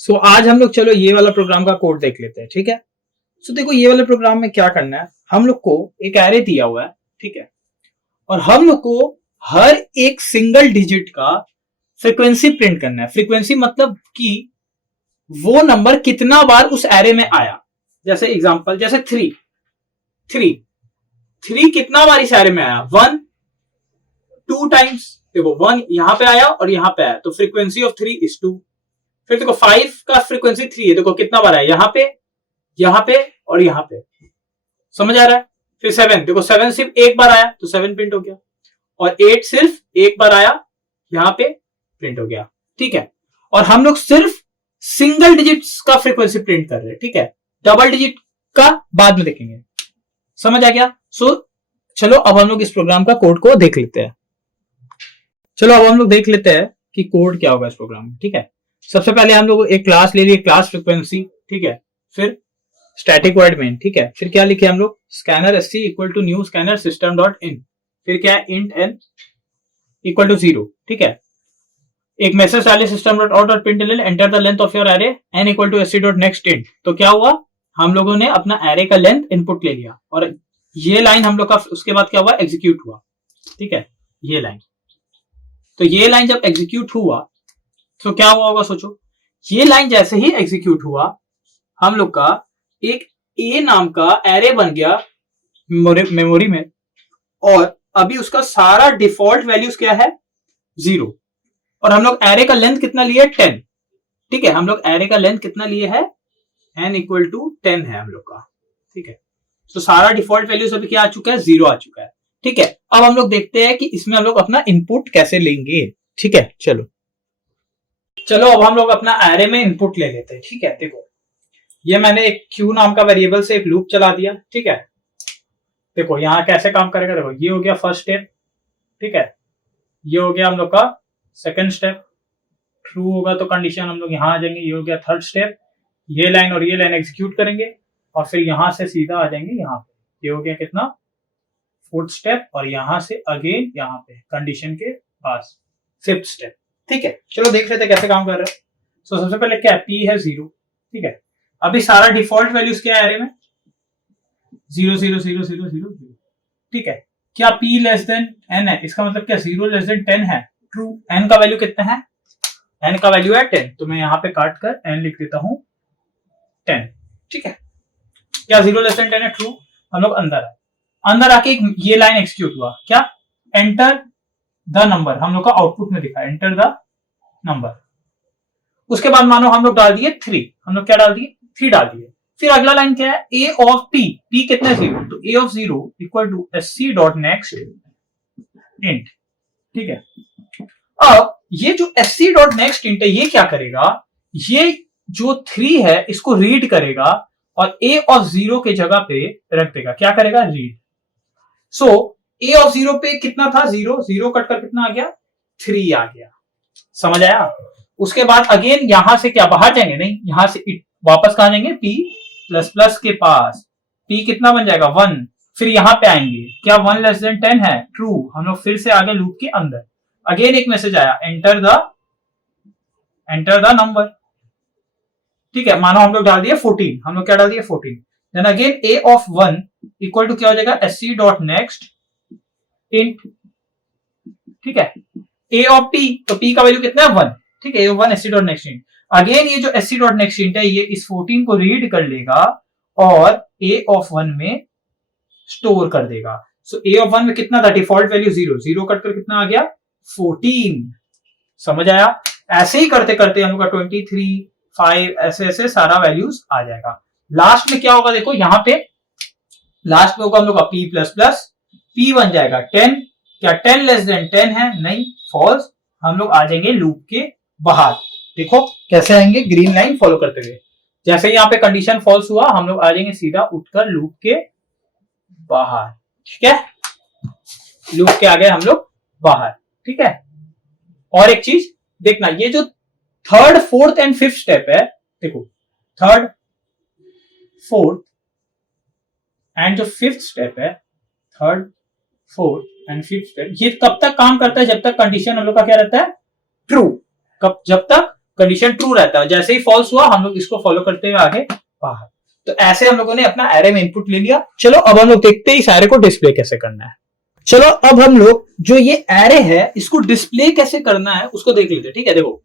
सो आज हम लोग चलो ये वाला प्रोग्राम का कोड देख लेते हैं, ठीक है। सो देखो ये वाले प्रोग्राम में क्या करना है, हम लोग को एक एरे दिया हुआ है, ठीक है, और हम लोग को हर एक सिंगल डिजिट का फ्रीक्वेंसी प्रिंट करना है। फ्रीक्वेंसी मतलब कि वो नंबर कितना बार उस एरे में आया। जैसे एग्जांपल, जैसे थ्री थ्री थ्री कितना बार इस एरे में आया, वन, टू टाइम्स। देखो वन यहां पे आया और यहां पे आया, तो frequency of three is two. फिर देखो फाइव का फ्रीक्वेंसी थ्री है, देखो कितना बार आया, यहां पे और यहां पे। समझ आ रहा है। फिर सेवन, देखो सेवन सिर्फ एक बार आया तो सेवन प्रिंट हो गया, और एट सिर्फ एक बार आया, यहां पे प्रिंट हो गया, ठीक है। और हम लोग सिर्फ सिंगल डिजिट्स का फ्रीक्वेंसी प्रिंट कर रहे हैं, ठीक है। डबल डिजिट का बाद में देखेंगे। समझ आ गया। सो चलो अब हम लोग इस प्रोग्राम का कोड को देख लेते हैं। चलो अब हम लोग देख लेते हैं कि कोड क्या होगा इस प्रोग्राम में, ठीक है। सबसे पहले हम लोग एक क्लास ले लिए, क्लास फ्रीक्वेंसी, ठीक है। फिर स्टैटिक वर्ड मेन, ठीक है। फिर क्या लिखे हम लोग, scanner sc equal to new scanner system dot in. फिर क्या है, इंट एन इक्वल टू 0, ठीक है। एक मैसेज डाले system dot out dot println enter the length of your array n equal to sc dot next int. तो क्या हुआ, हम लोगों ने अपना एरे का लेंथ इनपुट ले लिया, और ये लाइन हम लोग का उसके बाद क्या हुआ, एग्जीक्यूट हुआ, ठीक है। ये लाइन, तो ये लाइन जब एग्जीक्यूट हुआ तो क्या हुआ होगा, सोचो। ये लाइन जैसे ही एग्जीक्यूट हुआ, हम लोग का एक ए नाम का एरे बन गया मेमोरी में, और अभी उसका सारा डिफॉल्ट वैल्यूज क्या है, 0। और हम लोग एरे का लेंथ कितना लिए, 10, ठीक है। हम लोग एरे का लेंथ कितना लिए है, n इक्वल टू 10 है हम लोग का, ठीक है। तो सारा डिफॉल्ट वैल्यूज अभी क्या आ चुका है, 0 आ चुका है, ठीक है। अब हम लोग देखते हैं कि इसमें हम लोग अपना इनपुट कैसे लेंगे, ठीक है। चलो अब हम लोग अपना एरे में इनपुट ले लेते हैं, ठीक है। देखो ये मैंने एक क्यू नाम का वेरिएबल से एक लूप चला दिया, ठीक है। देखो यहां कैसे काम करेगा, देखो ये हो गया फर्स्ट स्टेप, ठीक है। ये हो गया हम लोग का सेकंड स्टेप, ट्रू होगा तो कंडीशन हम लोग यहां आ जाएंगे। ये हो गया थर्ड स्टेप, ये लाइन और ये लाइन एग्जीक्यूट करेंगे, और फिर यहां से सीधा आ जाएंगे यहाँ पे। ये हो गया कितना, फोर्थ स्टेप, और यहां से अगेन यहाँ पे कंडीशन के पास फिफ्थ स्टेप, ठीक है। चलो देख लेते कैसे काम कर रहे हैं। सो सबसे पहले क्या है, पी है 0, ठीक है। अभी सारा डिफॉल्ट वैल्यूज क्या है एरे में, 0 0 0 0 0 0, ठीक है। क्या p लेस देन n है, इसका मतलब क्या 0 लेस देन 10 है, ट्रू। n का वैल्यू कितना है, n का वैल्यू है 10, तो मैं यहां पे काट कर n लिख देता हूं 10, ठीक है। क्या 0 लेस देन 10 है, ट्रू। हम लोग अंदर आके ये लाइन एक्सिक्यूट हुआ, क्या, एंटर द नंबर, हम लोग का आउटपुट में दिखा एंटर द नंबर। उसके बाद मानो हम लोग डाल दिए 3, हम लोग क्या डाल दिए, 3 डाल दिए। फिर अगला लाइन क्या है, ए ऑफ p, p कितना है 0, तो a of 0 equal to sc dot next int, ठीक है। अब ये जो sc डॉट नेक्स्ट इंट है, ये क्या करेगा, ये जो 3 है इसको रीड करेगा, और a ऑफ 0 के जगह पे रख देगा, क्या करेगा, रीड। सो a ऑफ 0 पे कितना था, 0 0 कट कर कितना आ गया, 3 आ गया। समझ आया। उसके बाद अगेन यहां से क्या बाहर जाएंगे, नहीं, यहां से वापस कहां जाएंगे, p प्लस प्लस के पास, p कितना बन जाएगा, 1। फिर यहां पे आएंगे, क्या 1 लेस देन 10 है, ट्रू। हम लोग फिर से आगे लूप के अंदर, अगेन एक मैसेज आया, एंटर द नंबर, ठीक है। मानो हम लोग डाल दिए 14, हम लोग क्या डाल दिए 14। Then again a of 1 equal to क्या हो जाएगा, sc डॉट नेक्स्ट इंट, ठीक है। a ऑफ p, तो p का वैल्यू कितना है, 1, ठीक है। a of 1 sc dot next int, again ये जो sc डॉट नेक्स्ट इंट है, ये इस 14 को रीड कर लेगा और a ऑफ 1 में स्टोर कर देगा। सो a ऑफ 1 में कितना था, डिफॉल्ट वैल्यू 0 0 कट कर कितना आ गया, 14। समझ आया। ऐसे ही करते करते हम लोग का 23 5 ऐसे ऐसे सारा वैल्यूज आ जाएगा। लास्ट में क्या होगा, देखो यहां पे लास्ट में होगा हम लोग का p प्लस प्लस, p बन जाएगा 10। क्या 10 लेस देन 10 है, नहीं, फॉल्स। हम लोग आ जाएंगे लूप के बाहर। देखो कैसे आएंगे, ग्रीन लाइन फॉलो करते हुए। जैसे यहाँ पे कंडीशन फॉल्स हुआ, हम लोग आ जाएंगे सीधा उठकर लूप के बाहर, ठीक है। लूप के आगे हम लोग बाहर, ठीक है। और एक चीज देखना, ये जो third fourth and fifth step है, देखो थर्ड फोर्थ एंड जो फिफ्थ स्टेप है, third fourth and fifth step, ये कब तक काम करता है, जब तक कंडीशन हम लोग का क्या रहता है, ट्रू। कब, जब तक कंडीशन ट्रू रहता है, जैसे ही फॉल्स हुआ हम लोग इसको फॉलो करते हुए आगे बाहर। तो ऐसे हम लोगों ने अपना एरे में इनपुट ले लिया। चलो अब हम लोग देखते हैं इस एरे को डिस्प्ले कैसे करना है। चलो अब हम लोग जो ये एरे है इसको डिस्प्ले कैसे करना है उसको देख लेते हैं। ठीक है, देखो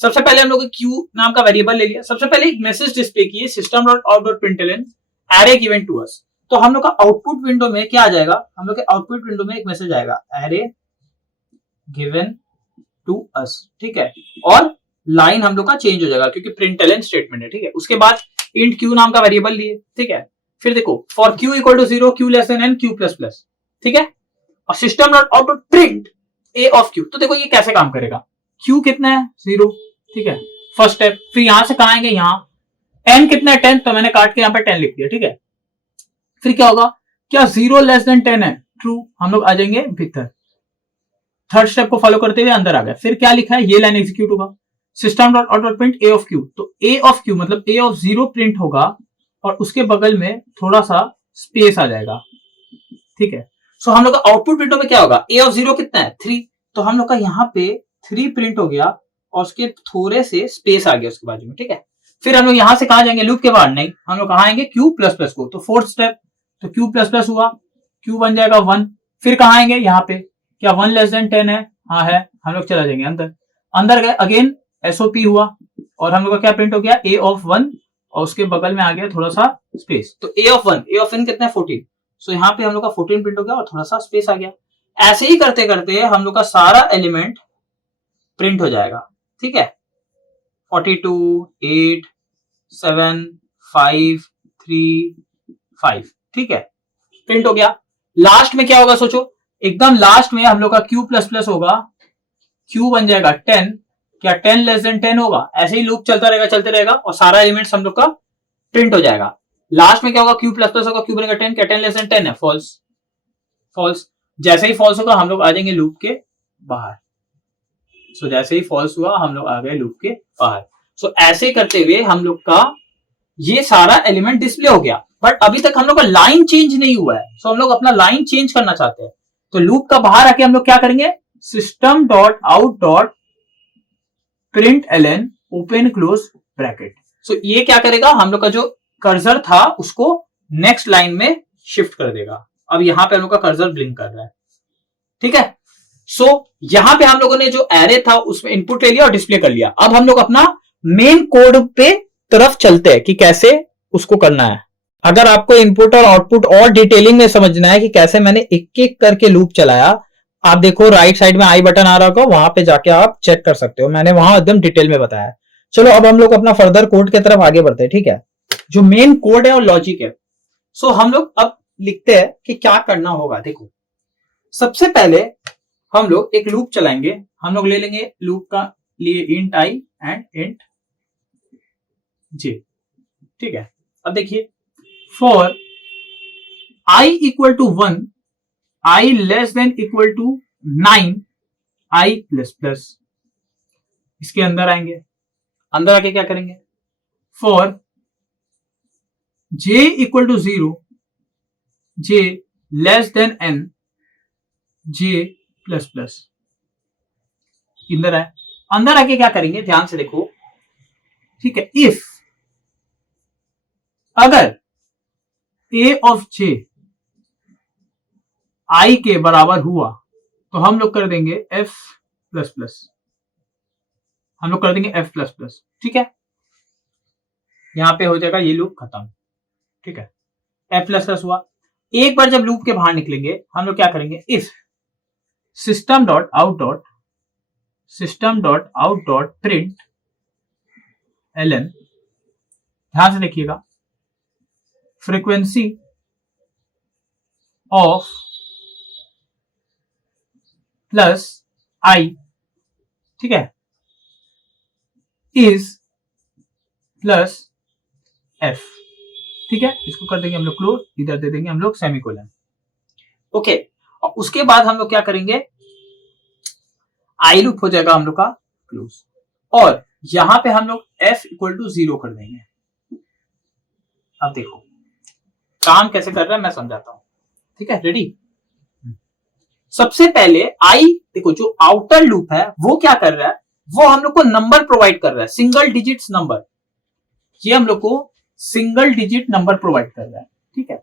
सबसे पहले हम लोग क्यू नाम का वेरिएबल ले लिया। सबसे पहले एक मैसेज डिस्प्ले किए system dot out dot println array given to us. तो हम लोग का आउटपुट विंडो में क्या आ जाएगा, हम लोग के आउटपुट विंडो में एक मैसेज आएगा एरे गिवन टू अस। ठीक है, और लाइन हम लोग का चेंज हो जाएगा क्योंकि प्रिंटलन स्टेटमेंट है। ठीक है, उसके बाद इंट क्यू नाम का वेरिएबल लिए। ठीक है, फिर देखो for q equal to 0 q less than n q plus plus. ठीक है, और system dot out dot print a of q. तो देखो ये कैसे काम करेगा, क्यू कितना है 0। ठीक है, फर्स्ट स्टेप। फिर यहां से कहां आएंगे, यहां एन कितना है 10, तो मैंने काट के यहां पे 10 लिख दिया। ठीक है, फिर क्या होगा, क्या 0 लेस देन 10 है, ट्रू, हम लोग आ जाएंगे भीतर। थर्ड स्टेप को फॉलो करते हुए अंदर आ गए। फिर क्या लिखा है, ये लाइन एग्जीक्यूट होगा system dot out dot print a of q. तो ए ऑफ क्यू मतलब ए ऑफ 0 प्रिंट होगा और उसके बगल में थोड़ा सा स्पेस आ जाएगा। ठीक है, सो हम लोग का आउटपुट विंडो में क्या होगा, ए ऑफ 0 कितना है 3, तो हम लोग का यहाँ पे 3 प्रिंट हो गया और उसके थोड़े से स्पेस आ गया उसके बाजू में। ठीक है, फिर हम लोग यहां से कहां जाएंगे, लूप के बाहर नहीं, हम लोग कहां आएंगे क्यू प्लस प्लस को। तो फोर्थ स्टेप, तो क्यू प्लस प्लस हुआ, क्यू बन जाएगा 1। फिर कहां आएंगे, यहाँ पे क्या 1 लेस देन 10 है, हाँ है, हम लोग चला जाएंगे अंदर। अंदर गए, अगेन एसओपी हुआ और हम लोग का क्या प्रिंट हो गया, ए ऑफ 1 और उसके बगल में आ गया थोड़ा सा स्पेस। तो ए ऑफ 1 कितना है 14, सो यहाँ पे हम लोग का 14 प्रिंट हो गया और थोड़ा सा स्पेस आ गया। ऐसे ही करते करते हम लोग का सारा एलिमेंट प्रिंट हो जाएगा। ठीक है, 42 8 7 5 3 5। ठीक है, प्रिंट हो गया। लास्ट में क्या होगा सोचो, एकदम लास्ट में हम लोग का क्यू प्लस प्लस होगा, क्यू बन जाएगा 10, क्या 10 लेस देन 10 होगा। ऐसे ही लूप चलता रहेगा चलते रहेगा और सारा एलिमेंट्स हम लोग का प्रिंट हो जाएगा। लास्ट में क्या होगा, क्यू प्लस प्लस होगा, क्यू बनेगा 10, क्या 10 लेस देन 10 है, फॉल्स। फॉल्स, जैसे ही फॉल्स होगा हम लोग आ जाएंगे लूप के बाहर। सो जैसे ही फॉल्स हुआ हम लोग आ गए लूप के बाहर। सो ऐसे करते हुए हम लोग का ये सारा एलिमेंट डिस्प्ले हो गया। बट अभी तक हम लोग का लाइन चेंज नहीं हुआ है, सो हम लोग अपना लाइन चेंज करना चाहते हैं। तो लूप का बाहर आके हम लोग क्या करेंगे, system dot out dot print Elon open close bracket. So ये क्या करेगा, हम लोग का जो कर्सर था उसको नेक्स्ट लाइन में शिफ्ट कर देगा। अब यहां पे हम लोग का कर्सर ब्लिंक कर रहा है। ठीक है, सो यहां पे हम लोगों ने जो एरे था उसमें इनपुट ले लिया और डिस्प्ले कर लिया। अब हम लोग अपना मेन कोड पे तरफ चलते हैं कि कैसे उसको करना है। अगर आपको इनपुट और आउटपुट और डिटेलिंग में समझना है कि कैसे मैंने एक एक करके लूप चलाया, आप देखो राइट साइड में आई बटन आ रहा होगा, वहां पे जाके आप चेक कर सकते हो, मैंने वहां एकदम डिटेल में बताया। चलो अब हम लोग अपना फर्दर कोड की तरफ आगे बढ़ते हैं। ठीक है, जो मेन कोड है और लॉजिक है, सो हम लोग अब लिखते हैं कि क्या करना होगा। देखो सबसे पहले हम लोग एक लूप चलाएंगे, हम लोग ले लेंगे लूप का लिए int i and int j. ठीक है, अब देखिए for i equal to 1 i less than equal to 9 i plus plus, इसके अंदर आएंगे। अंदर आके क्या करेंगे, for j equal to 0 j less than n j plus plus, अंदर आए। अंदर आके क्या करेंगे, ध्यान से देखो। ठीक है, इफ अगर ए ऑफ जे आई के बराबर हुआ तो हम लोग कर देंगे एफ प्लस प्लस, हम लोग कर देंगे एफ प्लस प्लस। ठीक है, यहां पे हो जाएगा ये लूप खत्म। ठीक है, एफ प्लस प्लस हुआ। एक बार जब लूप के बाहर निकलेंगे हम लोग क्या करेंगे, if system dot out dot print ln, ध्यान से देखिएगा, फ्रीक्वेंसी ऑफ प्लस आई, ठीक है, इज प्लस एफ। ठीक है, इसको कर देंगे हम लोग क्लोज, इधर दे देंगे हम लोग सेमीकोलन। ओके, और उसके बाद हम लोग क्या करेंगे, आई लूप हो जाएगा हम लोग का क्लोज, और यहां पे हम लोग एफ इक्वल टू 0 कर देंगे। अब देखो काम कैसे कर रहा है मैं समझाता हूं। ठीक है, रेडी। सबसे पहले आई, देखो जो आउटर लूप है वो क्या कर रहा है, वो हम लोग को नंबर प्रोवाइड कर रहा है, सिंगल डिजिट्स नंबर। ये हम लोग को सिंगल डिजिट नंबर प्रोवाइड कर रहा है, ठीक है।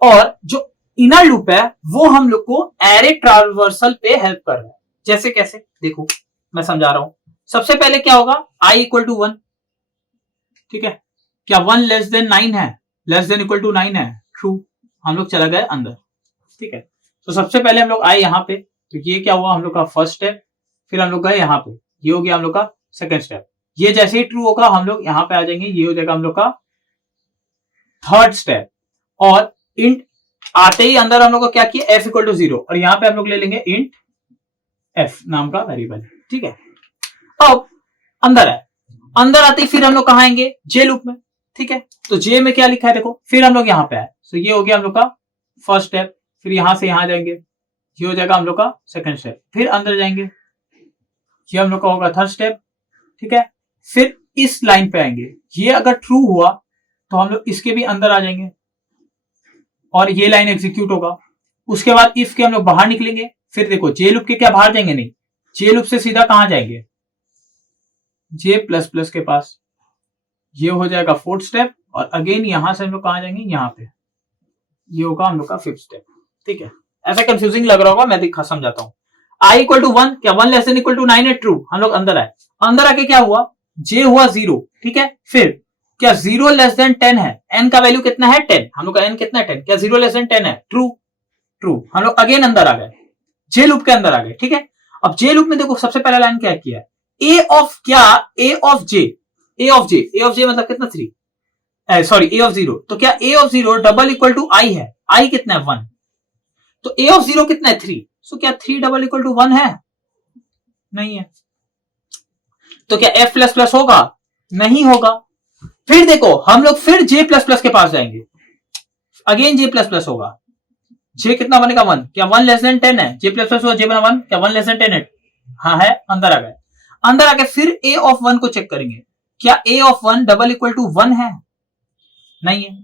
और जो इनर लूप है वो हम लोग को एरे ट्रावर्सल पे हेल्प कर रहा है। जैसे कैसे, देखो मैं समझा रहा हूं। सबसे पहले क्या होगा, i इक्वल टू 1, ठीक है। क्या 1 लेस देन 9 है, लेस देन इक्वल टू 9 है, ट्रू। हम लोग चला गए अंदर, ठीक है। तो सबसे पहले हम लोग आए यहां पे, तो ये क्या हुआ हम लोग का फर्स्ट स्टेप। फिर हम लोग गए यहां पे, ये हो गया हम लोग का सेकंड स्टेप। ये जैसे ही ट्रू होगा हम लोग यहां पे आ जाएंगे, ये हो जाएगा हम लोग का थर्ड स्टेप। और इंट आते ही अंदर हम लोग को क्या किया, f इक्वल टू 0, और यहां पे हम लोग ले लेंगे इंट f नाम का वेरिएबल, ठीक है। अब अंदर है, अंदर आते ही फिर हम लोग कहां आएंगे, जे लूप में, ठीक है। तो जे में क्या लिखा है देखो, फिर हम लोग यहां पे आए, तो ये हो गया हम लोग का फर्स्ट स्टेप। फिर यहां से यहां जाएंगे, ये हो जाएगा हम लोग का सेकंड स्टेप। फिर अंदर जाएंगे, ये हम लोग का होगा थर्ड स्टेप, ठीक है। फिर इस लाइन पे आएंगे, ये अगर ट्रू हुआ तो हम लोग इसके भी अंदर आ जाएंगे और ये लाइन एग्जीक्यूट होगा। उसके बाद इफ के हम लोग बाहर निकलेंगे। फिर देखो जे लूप के क्या बाहर जाएंगे, नहीं, जे लूप से सीधा कहां जाएंगे, जे प्लस प्लस के पास। ये हो जाएगा फोर्थ स्टेप, और अगेन यहां से हम लोग कहां जाएंगे, यहां पे, ये होगा हम लोग का फिफ्थ स्टेप, ठीक है। ऐसा कंफ्यूजिंग लग रहा होगा, मैं दिखा समझाता हूं। आई इक्वल टू 1, क्या 1 लेस देन इक्वल टू 9 है, ट्रू। हम लोग अंदर आए, अंदर आके क्या हुआ, जे हुआ 0, ठीक है। फिर क्या 0 लेस देन 10 है, n का वैल्यू कितना है 10, हम लोग का n कितना है 10, क्या 0 लेस देन 10 है, ट्रू। ट्रू, हम लोग अगेन अंदर आ गए, जे लूप के अंदर आ गए, ठीक है। अब जे लूप में देखो सबसे पहला लाइन क्या किया है, ए ऑफ क्या, a of j, a of j, a of j मतलब कितना 3, सॉरी ए ऑफ 0। तो क्या a of 0 double equal to i है, आई कितना है 1, तो ए ऑफ 0 कितना है 3। सो क्या 3 डबल इक्वल टू 1 है, नहीं है। तो क्या f प्लस प्लस होगा, नहीं होगा। फिर देखो हम लोग फिर j प्लस प्लस के पास जाएंगे, अगेन j प्लस प्लस होगा, j कितना बनेगा 1, क्या 1 लेस देन 10 है, j प्लस प्लस हुआ, j बना 1, क्या 1 लेस देन 10 है, हाँ है। अंदर आ गए, अंदर आके फिर a ऑफ 1 को चेक करेंगे, क्या a of 1 double equal to 1 है, नहीं है।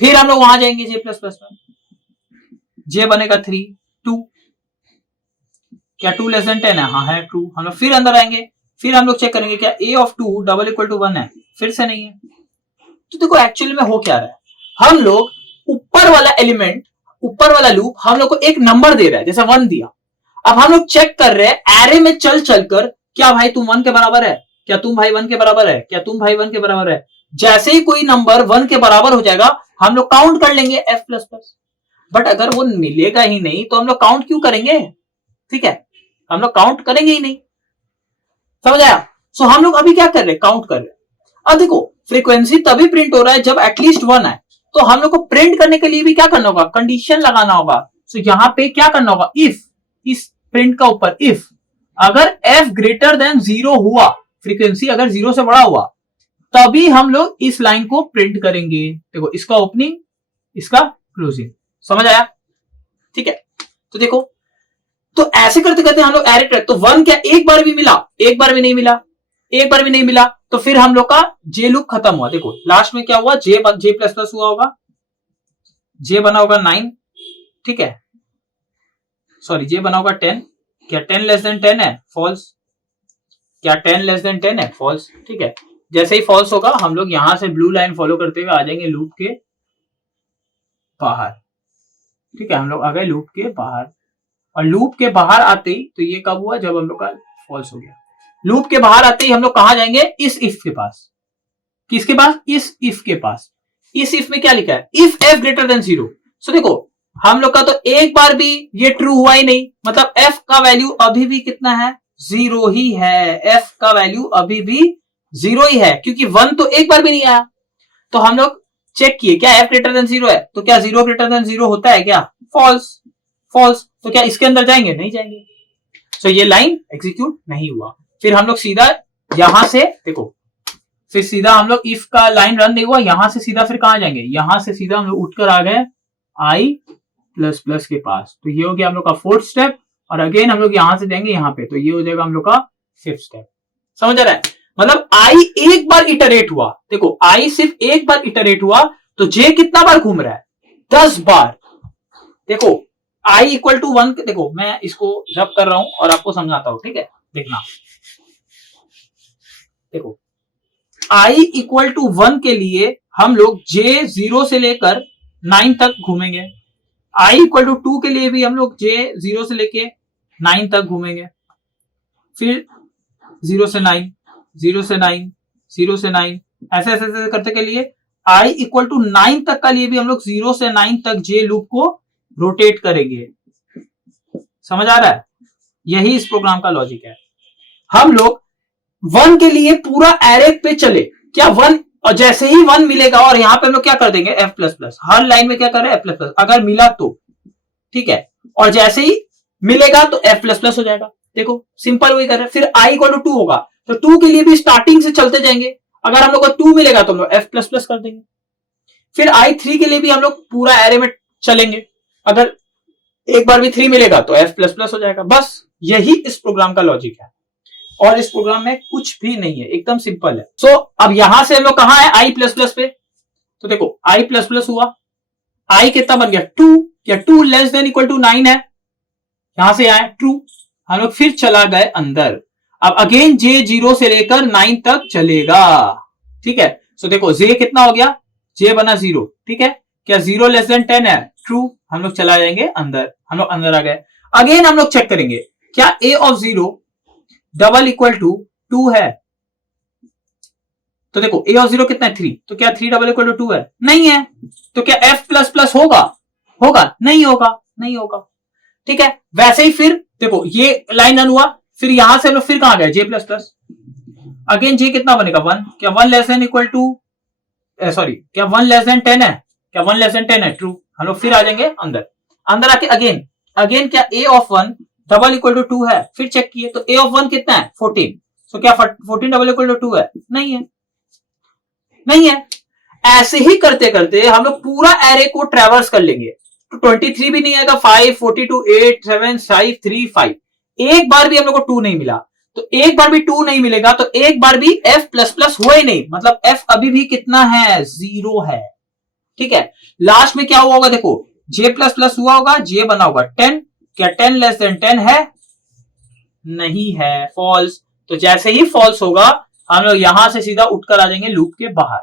फिर हम लोग वहां जाएंगे j प्लस प्लस में, j बनेगा 3, 2, क्या 2 लेस देन 10 है, हाँ है, ट्रू। हम लोग फिर अंदर आएंगे, फिर हम लोग चेक करेंगे क्या a of 2 double equal to 1 है, फिर से नहीं है। तो देखो एक्चुअली में हो क्या रहा है, हम लोग ऊपर वाला एलिमेंट, ऊपर वाला लूप हम लोग को एक नंबर दे रहा है, जैसे 1 दिया। अब हम लोग चेक कर रहे हैं एरे में चल चलकर, क्या भाई तुम 1 के बराबर है, क्या तुम भाई 1 के बराबर है, क्या तुम भाई 1 के बराबर है। जैसे ही कोई नंबर 1 के बराबर हो जाएगा हम लोग काउंट कर लेंगे f प्लस प्लस। बट अगर वो मिलेगा ही नहीं तो हम लोग काउंट क्यों करेंगे, ठीक है, हम लोग काउंट करेंगे ही नहीं, समझ आया। सो हम लोग अभी क्या कर रहे हैं, काउंट कर रहे हैं। अब देखो फ्रीक्वेंसी तभी प्रिंट हो रहा है जब एटलीस्ट 1 है, तो हम लोग को प्रिंट करने के लिए भी क्या करना होगा, कंडीशन लगाना होगा। सो यहां पे क्या करना होगा, इफ, इस प्रिंट का ऊपर इफ अगर f ग्रेटर देन 0 हुआ, फ्रीक्वेंसी अगर 0 से बड़ा हुआ, तभी हम लोग इस लाइन को प्रिंट करेंगे। देखो इसका ओपनिंग, इसका क्लोजिंग, समझ आया, ठीक है। तो देखो, तो ऐसे करते करते हम लोग एरे ट्रैक, तो 1 क्या एक बार भी मिला, एक बार भी नहीं मिला, एक बार भी नहीं मिला, तो फिर हम लोग का जे लूप खत्म हुआ। देखो लास्ट में क्या हुआ, जे प्लस प्लस हुआ होगा, जे बना होगा 9, ठीक है, सॉरी जे बना होगा 10, क्या 10 लेस देन 10 है, फॉल्स, क्या 10 लेस देन 10 है, फॉल्स, ठीक है। जैसे ही फॉल्स होगा हम लोग यहां से ब्लू लाइन फॉलो करते हुए आ जाएंगे लूप के बाहर, ठीक है। हम लोग आ गए लूप के बाहर, और लूप के बाहर आते ही, तो ये कब हुआ, जब हम लोग का फॉल्स हो गया। लूप के बाहर आते ही हम लोग कहां जाएंगे, इस इफ के पास, किसके पास, इस इफ के पास। इस इफ में क्या लिखा है, इफ f ग्रेटर देन 0। सो देखो हम लोग का तो एक बार भी ये ट्रू हुआ ही नहीं, मतलब f का वैल्यू अभी भी कितना है, 0 ही है, f का वैल्यू अभी भी 0 ही है, क्योंकि 1 तो एक बार भी नहीं आया। तो हम लोग चेक किए क्या f ग्रेटर देन 0 है, तो क्या 0 ग्रेटर देन 0 होता है क्या, फॉल्स, फॉल्स। तो क्या इसके अंदर जाएंगे, नहीं जाएंगे। सो ये लाइन एग्जीक्यूट नहीं हुआ। फिर हम लोग सीधा यहां से देखो, फिर सीधा हम लोग इफ का लाइन रन नहीं हुआ, यहां से सीधा फिर कहां जाएंगे, यहां से सीधा हम लोग उठकर आ गए आई प्लस प्लस के पास। तो ये हो गया हम लोग का फोर्थ स्टेप, और अगेन हम लोग यहां से जाएंगे यहां पे, तो ये हो जाएगा हम लोग का फिफ्थ स्टेप। समझ आ रहा है, मतलब आई एक बार इटरेट हुआ, देखो आई सिर्फ एक बार इटरेट हुआ, तो जे कितना बार घूम रहा है, 10 बार। देखो i इक्वल टू 1, देखो मैं इसको रब कर रहा हूं और आपको समझाता हूं, ठीक है, देखना। देखो i इक्वल टू 1 के लिए हम लोग j 0 से लेकर 9 तक घूमेंगे। i इक्वल टू 2 के लिए भी हम लोग j 0 से लेके 9 तक घूमेंगे। फिर 0 से 9, 0 से 9, 0 से 9, ऐसे ऐसे ऐसे करते के लिए i इक्वल टू 9 तक का लिए भी हम लोग 0 से 9 तक j लूप को रोटेट करेंगे। समझ आ रहा है? यही इस प्रोग्राम का लॉजिक है। हम लोग 1 के लिए पूरा एरे पे चले, क्या 1, और जैसे ही 1 मिलेगा और यहां पे हम लोग क्या कर देंगे f प्लस प्लस, हर लाइन में क्या कर रहे हैं f प्लस प्लस, अगर मिला तो ठीक है, और जैसे ही मिलेगा तो f प्लस प्लस हो जाएगा। देखो सिंपल वही कर रहे हैं। फिर i इक्वल टू 2 होगा तो 2 के लिए भी स्टार्टिंग से चलते जाएंगे, अगर हम लोग को 2 मिलेगा तो हम लोग f प्लस प्लस कर देंगे। फिर i 3 के लिए भी हम लोग पूरा एरे में चलेंगे, अगर एक बार भी 3 मिलेगा तो f प्लस प्लस हो जाएगा। बस यही इस प्रोग्राम का लॉजिक है, और इस प्रोग्राम में कुछ भी नहीं है, एकदम सिंपल है। सो अब यहां से हम लोग कहां है, i प्लस प्लस पे, तो देखो i प्लस प्लस हुआ, i कितना बन गया 2, क्या 2 लेस देन इक्वल टू 9 है, यहां से आए ट्रू, हम लोग फिर चला गए अंदर। अब अगेन j 0 से लेकर 9 तक चलेगा, ठीक है। सो देखो j कितना हो गया, j बना 0, ठीक है, क्या 0 लेस देन 10 है, ट्रू, हम लोग चला जाएंगे अंदर, हम लोग अंदर आ गए। अगेन हम लोग चेक करेंगे क्या a of 0 double equal to 2 है, तो देखो a ऑफ 0 कितना है 3, तो क्या 3 डबल इक्वल टू 2 है, नहीं है, तो क्या f प्लस प्लस होगा, होगा नहीं होगा, नहीं होगा, ठीक है। वैसे ही फिर देखो ये लाइन रन हुआ, फिर यहां से हम लोग फिर कहां गए j plus plus, again j कितना बनेगा 1, क्या 1 less than equal to, sorry क्या 1 लेस देन 10 है, क्या 1 लेस देन 10 है, ट्रू, हम लोग फिर आ जाएंगे अंदर। अंदर आके अगेन अगेन क्या a of 1 double equal to 2 है, फिर चेक किए तो a ऑफ 1 कितना है 14, सो क्या 14 डबल इक्वल टू 2 है, नहीं है, नहीं है। ऐसे ही करते करते हम लोग पूरा एरे को ट्रैवर्स कर लेंगे, तो 23 भी नहीं आएगा, 5, 42, 8, 7, 5, 3, 5, एक बार भी हम लोग को 2 नहीं मिला, तो एक बार भी 2 नहीं मिलेगा तो एक बार भी f प्लस प्लस हुआ ही नहीं, मतलब f अभी भी कितना है 0 है, ठीक है। लास्ट में क्या हुआ होगा, देखो j प्लस प्लस हुआ होगा, j बना होगा 10, क्या 10 लेस देन 10 है, नहीं है, फॉल्स, तो जैसे ही फॉल्स होगा हम लोग यहां से सीधा उठकर आ जाएंगे लूप के बाहर।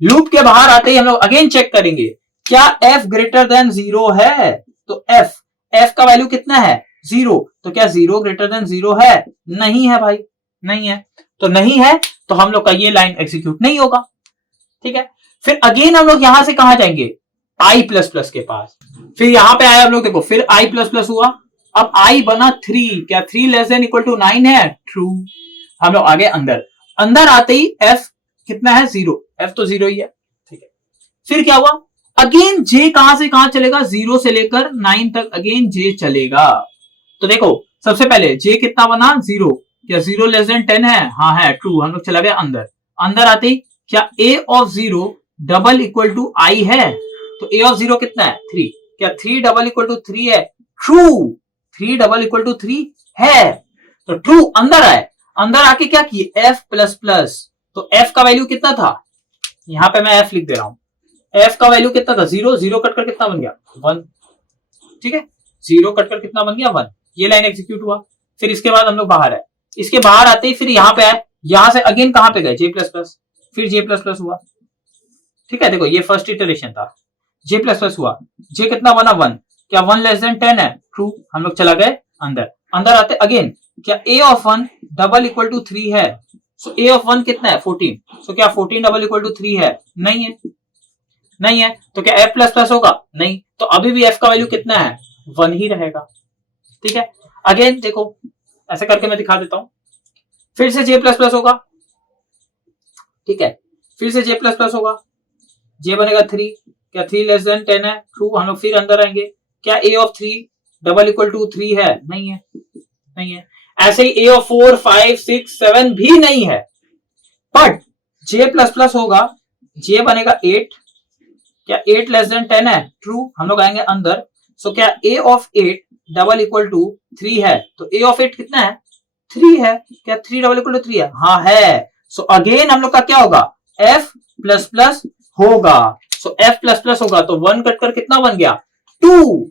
लूप के बाहर आते ही हम लोग अगेन चेक करेंगे क्या f ग्रेटर देन 0 है, तो f का वैल्यू कितना है 0, तो क्या 0 ग्रेटर देन 0 है, नहीं है भाई, नहीं है, तो नहीं है तो हम लोग का ये लाइन एग्जीक्यूट नहीं होगा, ठीक है। फिर अगेन हम लोग यहां से कहां जाएंगे i प्लस प्लस के पास, फिर यहां पे आए हम लोग, देखो फिर i प्लस प्लस हुआ, अब i बना 3, क्या 3 लेस देन इक्वल टू 9 है, ट्रू, हम लोग आगे अंदर। अंदर आते ही f कितना है 0, f तो 0 ही है, ठीक है। फिर क्या हुआ, अगेन j कहां से कहां चलेगा, 0 से लेकर 9 तक अगेन j चलेगा, तो देखो सबसे पहले j कितना बना 0, क्या 0 लेस देन 10 है, हाँ है, ट्रू, हम लोग चला गया अंदर। अंदर आते ही क्या a of 0 double equal to i है, तो a ऑफ 0 कितना है 3, क्या 3 डबल इक्वल टू 3 है, ट्रू, 3 डबल इक्वल टू 3 है, तो ट्रू, अंदर आए। अंदर आके क्या किए f प्लस प्लस, तो f का वैल्यू कितना था, यहां पे मैं f लिख दे रहा हूं, f का वैल्यू कितना था 0, 0 कटकर कितना बन गया 1, ठीक है, 0 कटकर कितना बन गया 1, ये लाइन एग्जीक्यूट हुआ। फिर इसके बाद हम लोग बाहर है, इसके बाहर आते ही फिर यहां पे आए, यहां से अगेन कहां पे गए j प्लस प्लस, फिर j प्लस प्लस हुआ, ठीक है। देखो ये फर्स्ट इटरेशन था, j प्लस प्लस हुआ, j कितना बना 1, क्या 1 लेस देन 10 है, ट्रू, हम लोग चला गए अंदर। अंदर आते अगेन क्या a of 1 double equal to 3 है, सो a ऑफ 1 कितना है 14, सो क्या 14 डबल इक्वल टू 3 है, नहीं है, नहीं है, तो क्या f प्लस प्लस होगा, नहीं, तो अभी भी f का वैल्यू कितना है 1 ही रहेगा, ठीक है। अगेन देखो ऐसे करके मैं दिखा देता हूं, फिर से j प्लस प्लस होगा, ठीक है, फिर से j प्लस प्लस होगा, j बनेगा 3, क्या 3 लेस देन 10 है, ट्रू, हम लोग फिर अंदर आएंगे, क्या a of 3 double equal to 3 है, नहीं है, नहीं है। ऐसे ही a ऑफ 4, 5, 6, 7 भी नहीं है, बट j प्लस प्लस होगा, j बनेगा 8, क्या 8 लेस देन 10 है, ट्रू, हम लोग आएंगे अंदर, सो क्या a of 8 double equal to 3 है, तो a ऑफ 8 कितना है 3 है, क्या 3 डबल इक्वल टू 3 है, हाँ है, सो अगेन हम लोग का क्या होगा f प्लस प्लस होगा, सो f प्लस प्लस होगा तो 1 कटकर कितना बन गया 2,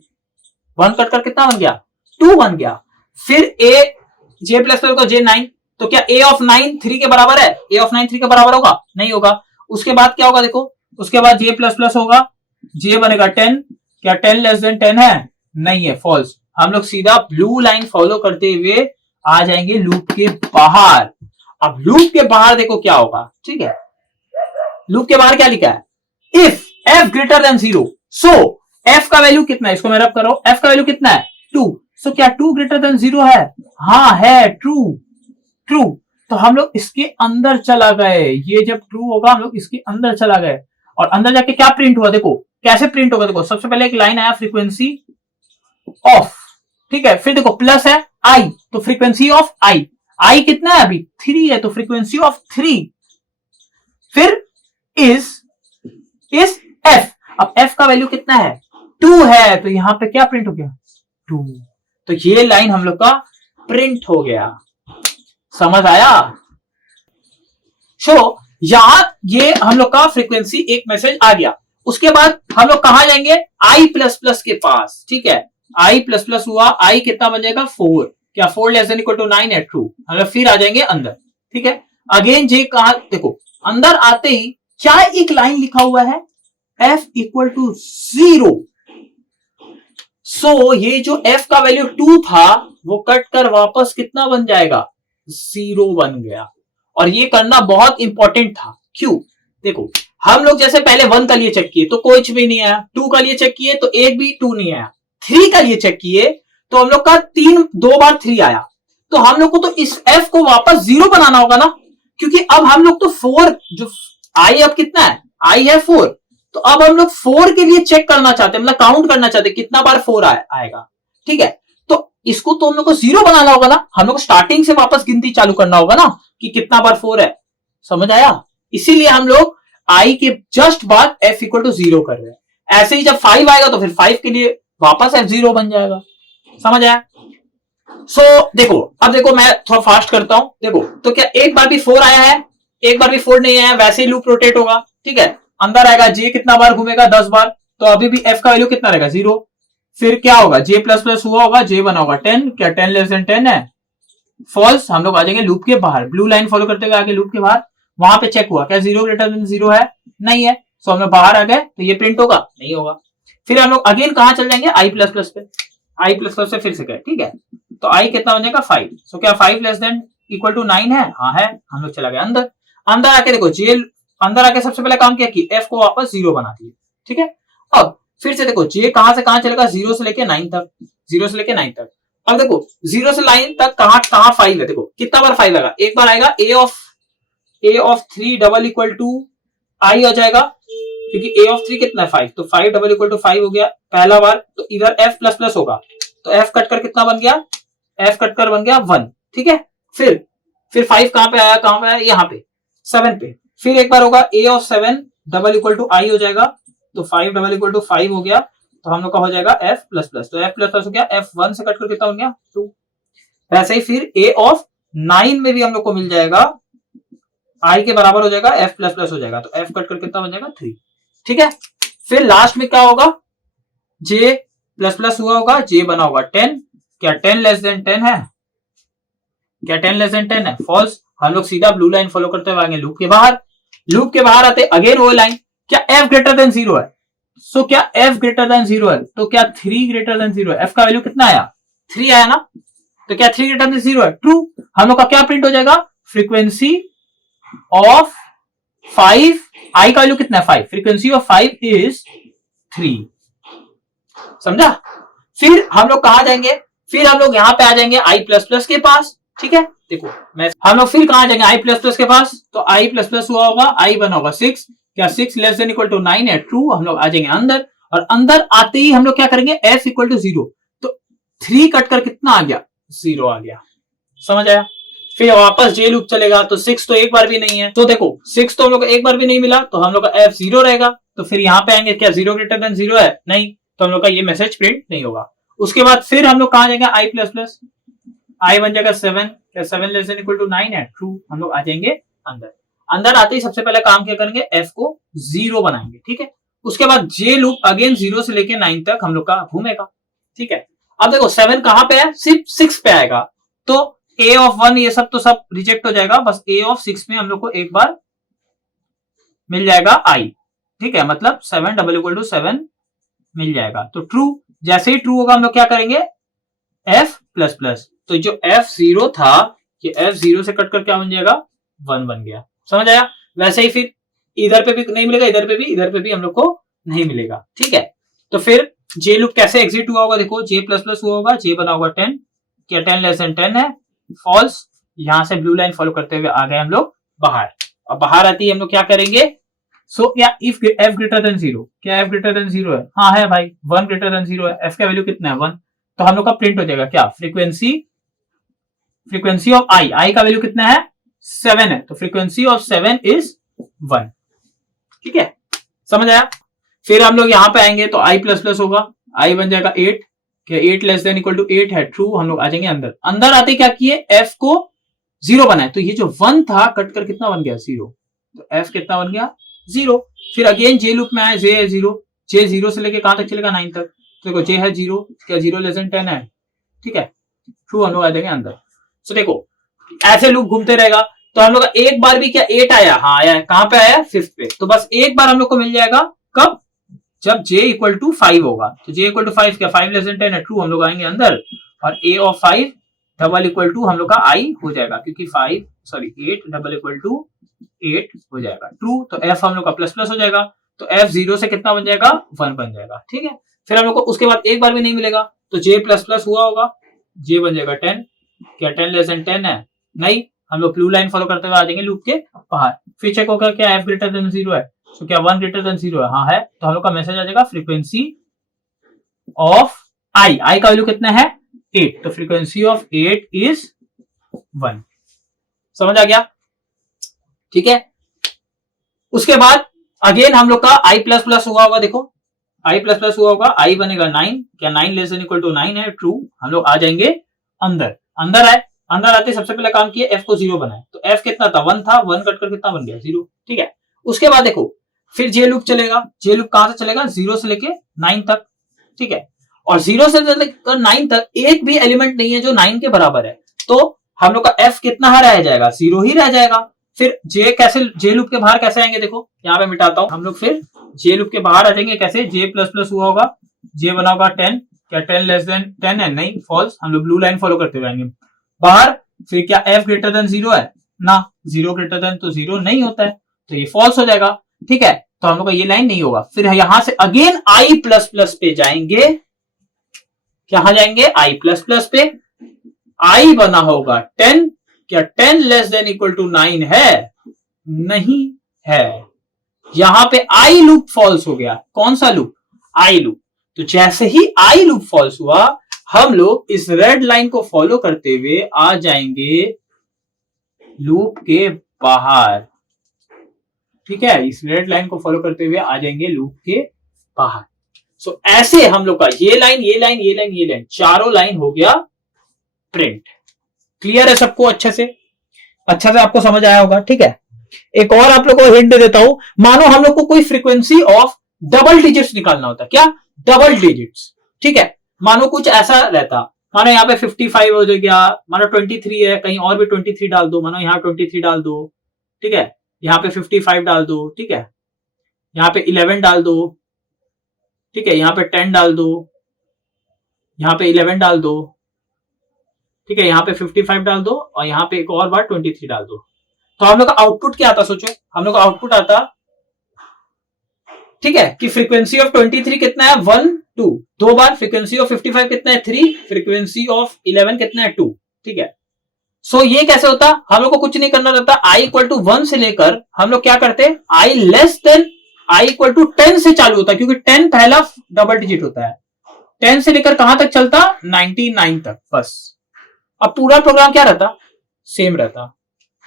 1 कट कर कितना बन गया 2 बन गया। फिर ए जे प्लस प्लस को जे 9, तो क्या ए ऑफ 9 3 के बराबर है? ए ऑफ 9 3 के बराबर होगा? नहीं होगा। उसके बाद क्या होगा देखो, उसके बाद जे प्लस प्लस होगा, जे बनेगा 10, क्या 10 लेस देन 10 है? नहीं है, फॉल्स। हम लोग सीधा ब्लू लाइन फॉलो करते हुए आ जाएंगे लूप के बाहर। अब लूप के बाहर देखो क्या होगा, ठीक है। लूप के बाहर क्या लिखा है? If f greater than 0, so f का वैल्यू कितना है? इसको मैं रब कर रहा हूं, f का वैल्यू कितना है 2, सो क्या 2 ग्रेटर देन 0 है? हाँ है, ट्रू ट्रू। तो हम लोग इसके अंदर चला गए, ये जब ट्रू होगा हम लोग इसके अंदर चला गए, और अंदर जाके क्या प्रिंट हुआ देखो, कैसे प्रिंट होगा देखो। सबसे पहले एक लाइन आया फ्रीक्वेंसी ऑफ, ठीक है। फिर देखो प्लस है आई, तो फ्रीक्वेंसी ऑफ आई, आई कितना है अभी 3 है, तो फ्रीक्वेंसी ऑफ 3। फिर इज एफ, अब एफ का वैल्यू कितना है 2 है, तो यहां पे क्या प्रिंट हो गया 2, तो ये लाइन हम लोग का प्रिंट हो गया। समझ आया? सो यहां ये हम लोग का फ्रीक्वेंसी एक मैसेज आ गया। उसके बाद हम लोग कहां जाएंगे? आई प्लस प्लस के पास, ठीक है। आई प्लस प्लस हुआ, आई कितना बन जाएगा 4, क्या 4 लेस देन इक्वल टू 9 है? ट्रू। हम लोग फिर आ जाएंगे अंदर, ठीक है। अगेन जे कहा देखो, अंदर आते ही क्या एक लाइन लिखा हुआ है f इक्वल टू 0। सो ये जो f का वैल्यू 2 था वो कट कर वापस कितना बन जाएगा 0 बन गया। और ये करना बहुत इंपॉर्टेंट था, क्यों? देखो हम लोग जैसे पहले 1 का लिए चेक किए तो कुछ भी नहीं आया, 2 का लिए चेक किए तो एक भी 2 नहीं आया, 3 का लिए चेक किए तो हम लोग का 2 बार 3 आया। तो हम लोग को तो इस f को वापस 0 बनाना होगा ना, क्योंकि अब हम लोग तो 4 जो i अब कितना है, i है 4, तो अब हम लोग 4 के लिए चेक करना चाहते हैं, मतलब काउंट करना चाहते हैं कितना बार 4 आएगा, ठीक है। तो इसको तो हम लोग को 0 बनाना होगा ना, हम लोग को स्टार्टिंग से वापस गिनती चालू करना होगा ना कि कितना बार 4 है। समझ आया? इसीलिए हम लोग i के जस्ट बाद f इक्वल टू 0 कर रहे हैं। ऐसे ही जब 5 आएगा तो फिर 5 के लिए वापस f 0 बन जाएगा। समझ आया? सो देखो, अब देखो मैं थोड़ा फास्ट करता हूं। देखो तो क्या एक बार भी 4 आया है, एक बार भी 4 नहीं आया, वैसे ही लूप रोटेट होगा, ठीक है। अंदर आएगा j कितना बार घूमेगा 10 बार, तो अभी भी f का वैल्यू कितना रहेगा 0। फिर क्या होगा, j प्लस प्लस हुआ होगा, j बना होगा 10, क्या 10 लेस देन 10 है? फॉल्स। हम लोग आ जाएंगे लूप के बाहर, ब्लू लाइन फॉलो करते हुए आगे लूप के बाहर। वहां पे चेक हुआ क्या 0 ग्रेटर देन 0 है? नहीं है। सो हम लोग बाहर आ गए, तो ये प्रिंट होगा? नहीं होगा। फिर हम लोग अगेन कहां चल जाएंगे? i प्लस प्लस पे, i प्लस प्लस से फिर से गए, ठीक है। तो i कितना बन जाएगा 5। सो क्या 5 लेस देन इक्वल टू 9 है? हाँ है। हम लोग चला गया अंदर। अंदर आके देखो जेल, अंदर आके सबसे पहले काम क्या कि f को वापस 0 बना दिया, ठीक है। अब फिर से देखो j कहां से कहां चलेगा 0 से लेके 9 तक, 0 से लेके 9 तक। अब देखो 0 से 9 तक कहां 5 है, देखो कितना बार 5 आएगा, एक बार आएगा a of 3 double equal to i हो जाएगा, क्योंकि a ऑफ 3 कितना है 5, तो 5 डबल इक्वल टू 5 हो गया पहला बार। तो इधर f प्लस प्लस होगा, तो f कट कर कितना बन गया, f कट कर बन गया 1, ठीक है। फिर 5 कहां पे आया, कहां पे आया, यहाँ पे 7 पे। फिर एक बार होगा a of 7 double equal to i हो जाएगा, तो 5 डबल इक्वल टू 5 हो गया, तो हम लोग का हो जाएगा f प्लस प्लस, तो f प्लस प्लस हो गया, f 1 से कट कर कितना बन गया 2। वैसे ही फिर a ऑफ 9 में भी हम लोग को मिल जाएगा, i के बराबर हो जाएगा, f प्लस प्लस हो जाएगा, तो f कट कर कितना बन जाएगा 3, ठीक है। फिर लास्ट में क्या होगा, j प्लस प्लस हुआ होगा, j बना होगा 10, क्या 10 लेस देन 10 है, क्या 10 लेस देन 10 है? फॉल्स। हम लोग सीधा ब्लू लाइन फॉलो करते हुए आएंगे लूप के बाहर। लूप के बाहर आते अगेन वो लाइन, क्या f ग्रेटर देन 0 है? सो क्या f ग्रेटर देन 0 है? तो क्या 3 ग्रेटर देन 0 है? f का वैल्यू कितना आया 3 आया ना, तो क्या 3 ग्रेटर देन 0 है? ट्रू। हम लोग का क्या प्रिंट हो जाएगा, फ्रीक्वेंसी ऑफ 5, i का वैल्यू कितना है 5, फ्रीक्वेंसी ऑफ 5 इज 3। समझा? फिर हम लोग कहां जाएंगे, फिर हम लोग यहां पे आ जाएंगे i प्लस प्लस के पास, ठीक है। देखो हम लोग फिर कहां जाएंगे i प्लस प्लस के पास, तो i प्लस प्लस हुआ होगा, i बना होगा 6, क्या 6 लेस देन इक्वल टू 9 है? ट्रू। हम लोग आ जाएंगे अंदर, और अंदर आते ही हम लोग क्या करेंगे, f इक्वल टू 0, तो 3 कट कर कितना आ गया 0 आ गया। समझ आया? फिर वापस जे लूप चलेगा, तो 6 तो एक बार भी नहीं है, तो देखो 6 तो हम लोग को एक बार भी नहीं मिला, तो हम लोग का f 0 रहेगा। तो फिर यहाँ पे आएंगे, क्या 0 ग्रेटर देन 0 है? नहीं, तो हम लोग का ये मैसेज प्रिंट नहीं होगा। उसके बाद फिर हम लोग कहां जाएंगे, i प्लस प्लस, i बन जाएगा 7, क्या 7 लेस देन इक्वल टू 9 है? ट्रू। हम लोग आ जाएंगे अंदर। अंदर आते ही सबसे पहले काम क्या करेंगे, f को 0 बनाएंगे, ठीक है। उसके बाद j लूप अगेन 0 से लेके 9 तक हम लोग का घूमेगा, ठीक है। अब देखो 7 कहां पे है, सिर्फ 6 पे आएगा, तो a ऑफ 1 ये सब तो सब रिजेक्ट हो जाएगा, बस a ऑफ 6 में हम लोग को एक बार मिल जाएगा i, ठीक है, मतलब 7 डबल इक्वल टू 7 मिल जाएगा। तो ट्रू, जैसे ही ट्रू होगा हम लोग क्या करेंगे, f प्लस प्लस, तो जो f0 था ये f0 से कट कर क्या बन जाएगा, 1 बन गया। समझ आया? वैसे ही फिर इधर पे भी नहीं मिलेगा, इधर पे भी हम लोग को नहीं मिलेगा, ठीक है। तो फिर जे लूप कैसे एग्जिट हुआ होगा, देखो जे प्लस प्लस हुआ होगा, जे बना होगा 10, क्या 10 लेस देन 10 है, फॉल्स। यहां से ब्लू लाइन फॉलो करते हुए आ गए हम लोग बाहर, और बाहर आती है हम लोग क्या करेंगे, सो या इफ f ग्रेटर देन 0, क्या f ग्रेटर देन 0 है, हाँ है भाई, 1 ग्रेटर देन 0 है, f का वैल्यू कितना है 1, तो हम लोग का प्रिंट हो जाएगा क्या, फ्रीक्वेंसी ऑफ i का वैल्यू कितना है 7 है, तो फ्रीक्वेंसी ऑफ 7 इज 1, ठीक है, समझ आया। फिर हम लोग यहां पे आएंगे तो i प्लस प्लस होगा, i बन जाएगा 8, क्या 8 लेस देन इक्वल टू 8 है, ट्रू। हम लोग आ जाएंगे अंदर, अंदर आते क्या किए, f को 0 बनाए, तो ये जो 1 था कट कर कितना बन गया 0, तो f कितना बन गया 0। फिर अगेन जे लूप में आए, जे है 0, जे 0 से लेके कहां तक चलेगा 9 तक, तो देखो जे है 0, क्या 0 लेस देन 10 है, ठीक है, ट्रू, हम लोग आ जाएंगे अंदर। तो देखो ऐसे लूप घूमते रहेगा, तो हम लोग का एक बार भी क्या 8 आया, हाँ आया है, कहां पे आया 5th पे, तो बस एक बार हम लोग को मिल जाएगा, कब, जब j इक्वल टू 5 होगा, तो j इक्वल टू 5, क्या 5 लेस देन 10 है, ट्रू, हम लोग आएंगे अंदर, और a of 5 double equal to हम लोग का i हो जाएगा, क्योंकि 8 डबल इक्वल टू 8 हो जाएगा, ट्रू। तो f हम लोग का प्लस प्लस हो जाएगा, तो f 0 से कितना बन जाएगा 1 बन जाएगा, ठीक है। फिर हम लोग को उसके बाद एक बार भी नहीं मिलेगा, तो j प्लस प्लस हुआ होगा, j बन जाएगा 10, क्या 10 लेस देन 10 है, नहीं, हम लोग ब्लू लाइन फॉलो करते हुए आ जाएंगे लूप के बाहर। फिर चेक होगा क्या f ग्रेटर देन 0 है, तो क्या 1 ग्रेटर देन 0 है, हाँ है, तो हम लोग का मैसेज आ जाएगा फ्रीक्वेंसी ऑफ i का वैल्यू कितना है 8, तो फ्रीक्वेंसी ऑफ 8 इज 1, समझ आ गया, ठीक है। उसके बाद अगेन हम लोग का i प्लस प्लस हुआ होगा, देखो i प्लस प्लस हुआ होगा, i बनेगा 9, क्या 9 लेस देन इक्वल टू 9 है, ट्रू, हम लोग आ जाएंगे अंदर, अंदर आए, अंदर आते सबसे पहले काम किए f को 0 बनाए, तो f कितना था 1 था, 1 कट कर कितना बन गया 0, ठीक है। उसके बाद देखो फिर जे लूप चलेगा, जे लूप कहां से चलेगा 0 से लेके 9 तक, ठीक है, और 0 से लेकर 9 तक एक भी एलिमेंट नहीं है जो 9 के बराबर है, तो हम लोग का f कितना रह जाएगा 0 ही रह जाएगा। फिर जे कैसे, जे लूप के बाहर कैसे आएंगे, देखो यहाँ पे मिटाता हूं, हम लोग फिर जे लूप के बाहर आ जाएंगे कैसे, जे प्लस प्लस हुआ होगा, जे बना होगा 10, क्या 10 लेस देन 10 है, नहीं, फॉल्स, हम लोग ब्लू लाइन फॉलो करते हुए आएंगे बाहर। फिर क्या f ग्रेटर देन 0 है ना, 0 ग्रेटर देन तो 0 नहीं होता है, तो ये फॉल्स हो जाएगा, ठीक है, तो हम लोग का ये लाइन नहीं होगा। फिर यहां से अगेन i प्लस प्लस पे जाएंगे, कहां जाएंगे i प्लस प्लस पे, i बना होगा 10, क्या 10 लेस देन इक्वल टू 9 है, नहीं है, यहां पे i लूप फॉल्स हो गया, कौन सा लूप, i लूप। तो जैसे ही i लूप फॉल्स हुआ, हम लोग इस रेड लाइन को फॉलो करते हुए आ जाएंगे लूप के बाहर, ठीक है, इस रेड लाइन को फॉलो करते हुए आ जाएंगे लूप के बाहर। सो ऐसे हम लोग का ये लाइन, ये लाइन, ये लाइन, ये लाइन, चारों लाइन हो गया प्रिंट। क्लियर है सबको, अच्छे से आपको समझ आया होगा, ठीक है। एक और आप लोग को हिंट दे देता हूं, मानो हम लोग को कोई फ्रीक्वेंसी ऑफ डबल डिजिट्स निकालना होता, क्या डबल डिजिट्स, ठीक है, मानो कुछ ऐसा रहता, मानो यहाँ पे 55 हो गया, मानो 23 है, कहीं और भी 23 डाल दो, मानो यहाँ 23 डाल दो, ठीक है, यहाँ पे 55 डाल दो, ठीक है, यहाँ पे 11 डाल दो, ठीक है, यहाँ पे 10 डाल दो, यहाँ पे 11 डाल दो, ठीक है, यहाँ पे 55 डाल दो, और यहाँ पे एक और बार 23 डाल दो, तो हम लोग का आउटपुट क्या आता, सोचो, हम लोग का आउटपुट आता, ठीक है, कि फ्रीक्वेंसी ऑफ 23 कितना है 1 2, दो बार, फ्रीक्वेंसी ऑफ 55 कितना है 3, फ्रीक्वेंसी ऑफ 11 कितना है 2, ठीक है। सो ये कैसे होता, हम लोग को कुछ नहीं करना रहता, i इक्वल टू 1 से लेकर हम लोग क्या करते हैं, i less than i equal to 10 से चालू होता है, क्योंकि 10 पहला डबल डिजिट होता है, 10 से लेकर कहां तक चलता 99 तक, बस। अब पूरा प्रोग्राम क्या रहता, सेम रहता,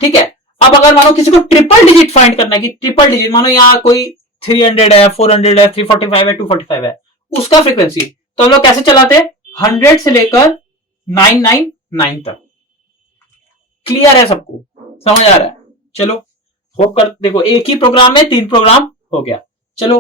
ठीक है। अब अगर मानो किसी को ट्रिपल डिजिट फाइंड करना है, कि ट्रिपल डिजिट, मानो यहाँ कोई 300 है, 400 है, 345 है, 245 है, उसका फ्रीक्वेंसी, तो हम लोग कैसे चलाते हैं, 100 से लेकर 999 तक। क्लियर है सबको, समझ आ रहा है, चलो होप कर, देखो एक ही प्रोग्राम में 3 प्रोग्राम हो गया, चलो